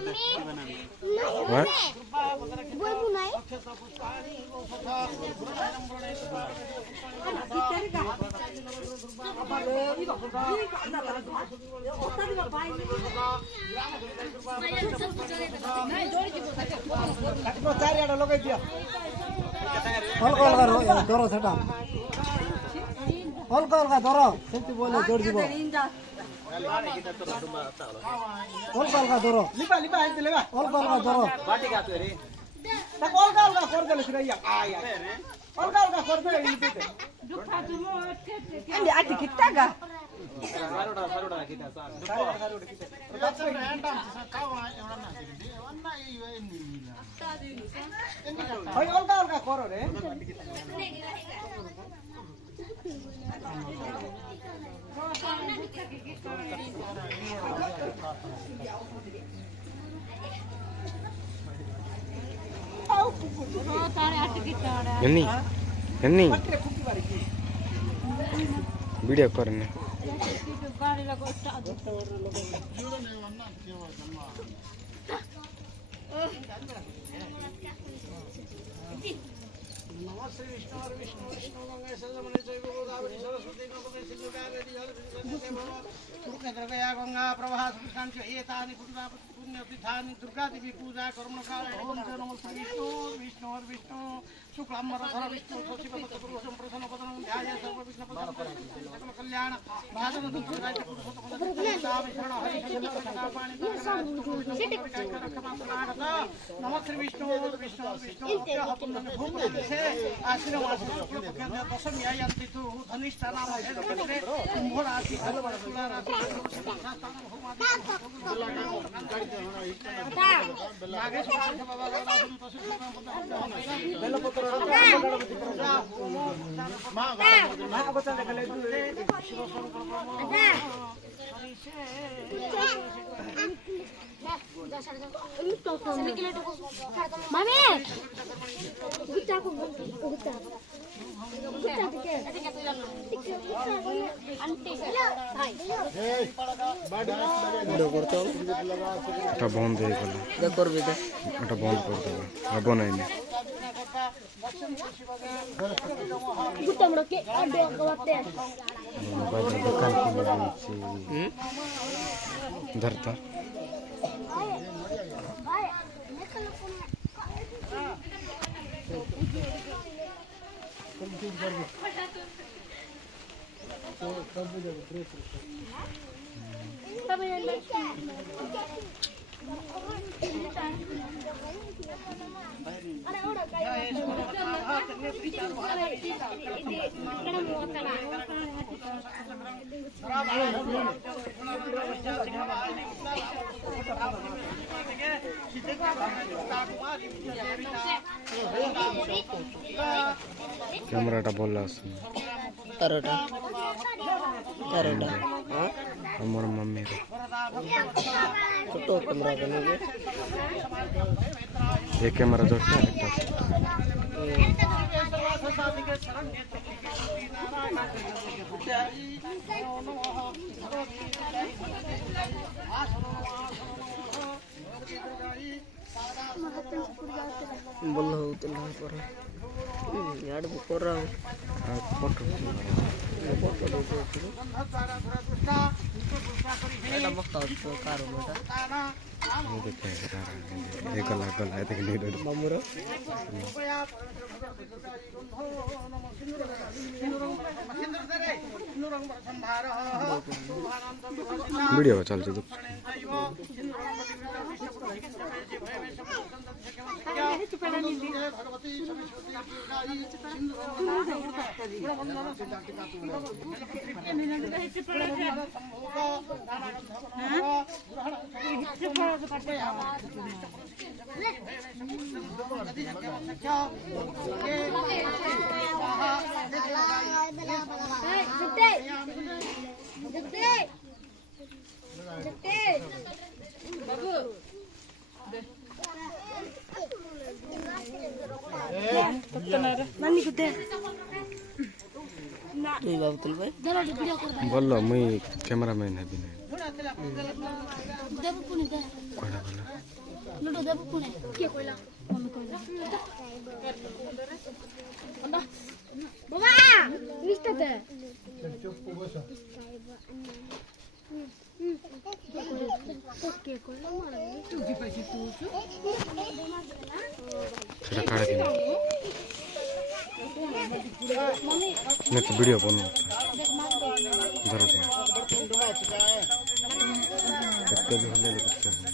What? हल्का हल्का धर सेमती बोले जोड़ जीव हल्का हल्का धर लिपा लिपा आइते लेगा हल्का हल्का धर बाटी का तो रे ता हल्का हल्का कर देले रे या आ या हल्का हल्का कर देले लिपते दुखा तुमो एंडी आटी किट्टागा सारोडा सारोडा किटा सारोडा सारोडा किटा प्रताप एंटा कावा एवढा ना वन्ना होय हल्का हल्का करो रे Ini, ini. Video करने. नमस्ते विष्णु और विष्णु विष्णु गंगे सल्लमने जय गोदावरी सरस्वती नमस्ते सिंधुकावेरी जल गया गंगा प्रवाह सुखांच एतानि पुण्य तीर्थानि दुर्गा देवी पूजा कर्मकाले ओम नमस्ते विष्णु विष्णु और विष्णु शुक्लांबरधर विष्णु शशिवदत्त पुरुषं प्रसन्न वदनं ध्याये सर्व विघ्न सकल कल्याण भाजन दुर्गाय पुरुषोत्तम शरण हरि सदा पाणि नमस्ते विष्णु विष्णु विष्णु से आशीर्वाद दशमी आयन्ति तु धनिष्ठा नाम कुंभ राशि तुला राशि এটা বন্ধ হয়ে গেল করবি এটা বন্ধ করে দেবো হবো না এনে দোকান খুলে দিয়েছি ধরতা ক্যামেরাটা বললে আসুন আমার মম্মির ছোট ক্যামেরা বানিয়ে এই ক্যামেরা ধরতে আরেকটা बोल पर यार कर रहा हूँ फोटो गला गला मम्मूर वीडियो चलছে তো बोलो मुई कैमरामैन है भी नहीं କିଏ କହିଲା ମମି କହିଲା ବାବା ନିଷ୍ଠା ଦେ କିଏ କହିଲା ମାର ତୁ କି पैसे तू সেটা কাড়ে দিন না তো ভিডিও বনো ধরো দিন একটা भी হলে করতে হবে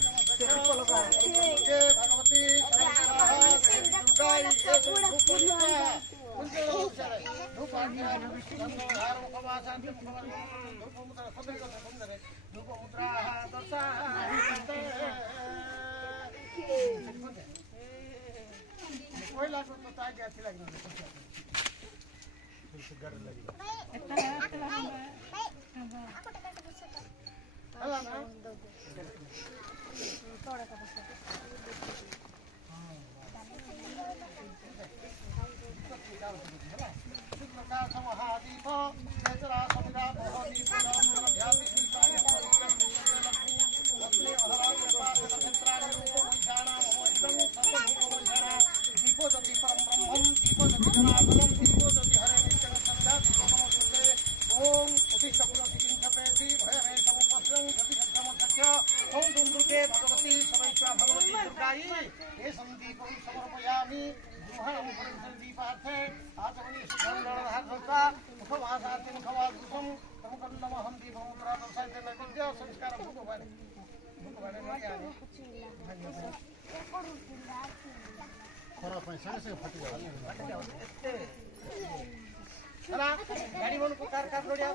गाड़ी बन को कार लोडिया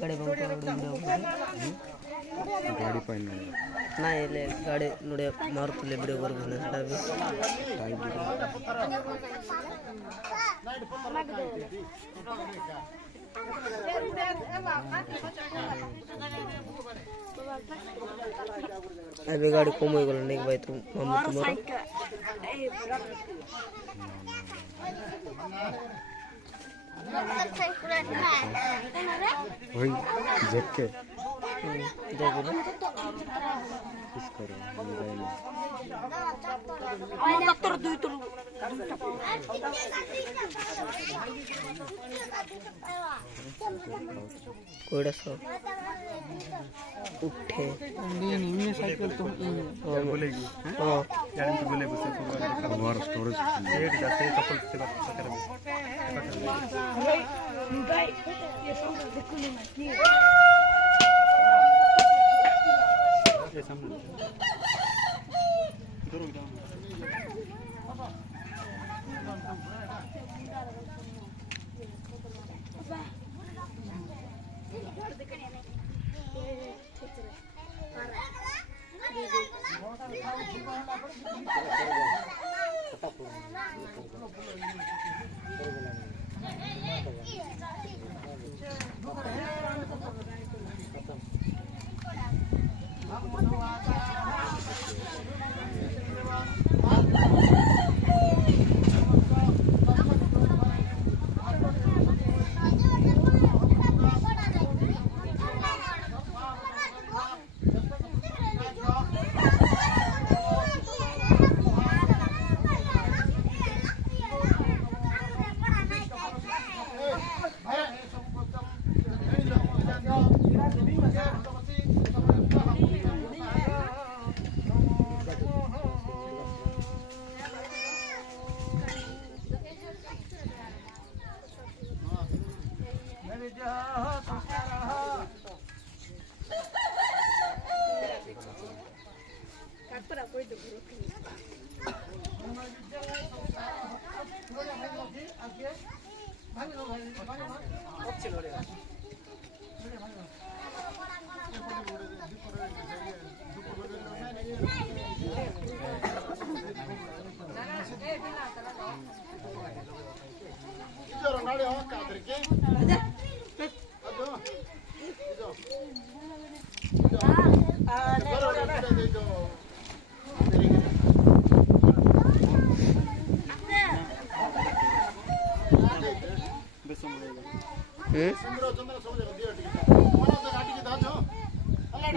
गाड़ी गाड़ी पाइन ना एले गाड़ी लोडिया मारुतले वीडियो कर बने सेटा भी अबे गाड़ी कम हो गल नहीं भाई तुम मम्मी तुम्हारा वही जेक के देखो ना किस करो मोबाइल डॉक्टर दुई तो कोड़ा सो उठे नहीं साइकिल तो बोलेगी हां गाड़ी तो बोले बस हमारा स्टोरेज सेट जाते कपल से बात कर ये सब देखो ना ये सामने इधर हो जाओ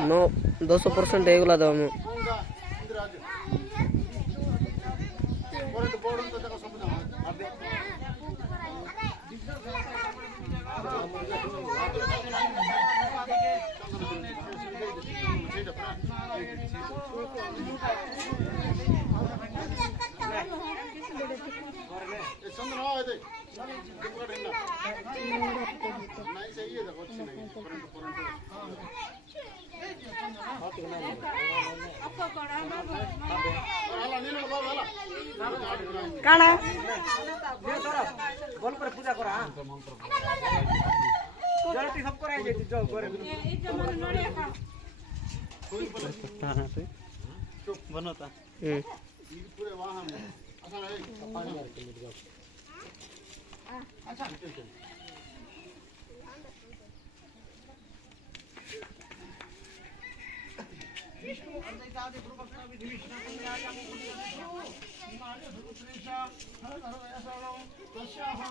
नो 200% ହେଇଗଲା ତ କାଣା ଭଲ ପରେ ପୂଜା କରା ଜଳଟି ସବ କରାଇ ଦେଇଛି ଯୋ ଘରେ बनवता विष्णु अद्वैतादि गुरुभक्ता विधि विष्णु संज्ञायामि हिमालय सुपुत्रेशा हर हर वयसरणं तस्याः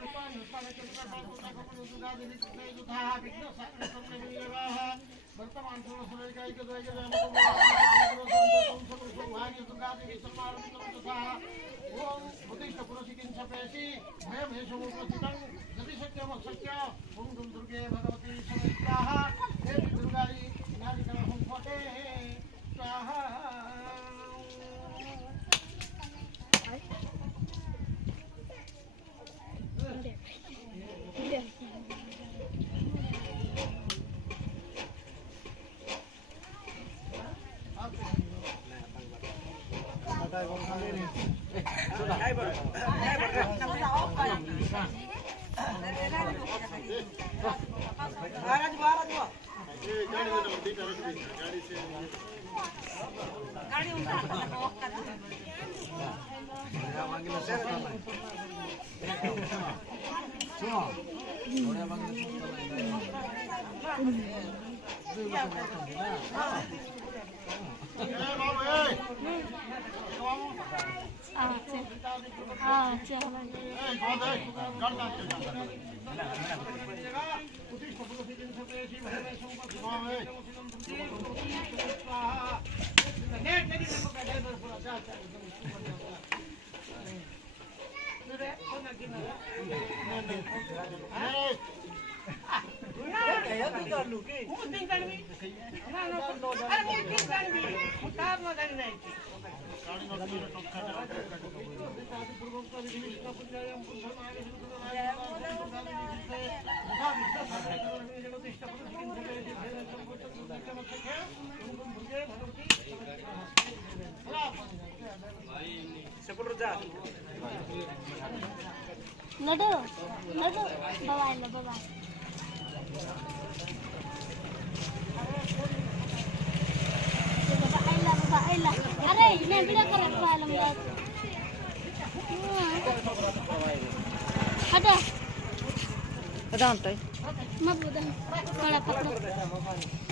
रूपाणि रूपाणि चतुर्दशादिनि तृतीय युधा विघ्न साधनसंनिवेगाः वर्तमान सर्वसुरैकायिक ओम बुद्धिष्ट पुरुषिकिं सपेसि भयमेषमुपस्थितं यदि सत्यमसत्य ओम दुर्गे भगवती समेताः देवी दुर्गायै नारिकरहं फटे स्वाहा नडो नडो बवायला बवाय बवायला अरे इने बिना कर बवायला मुझे हटो अदान तो मत बुदन थोड़ा पकड़ो बैठा मोबाइल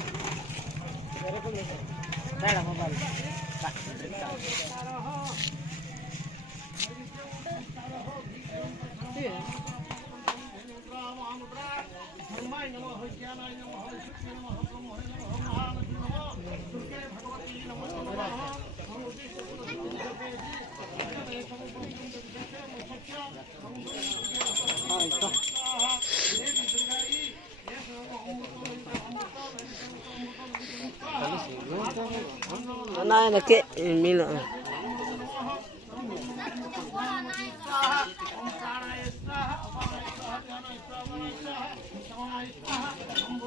Nah, nak minum.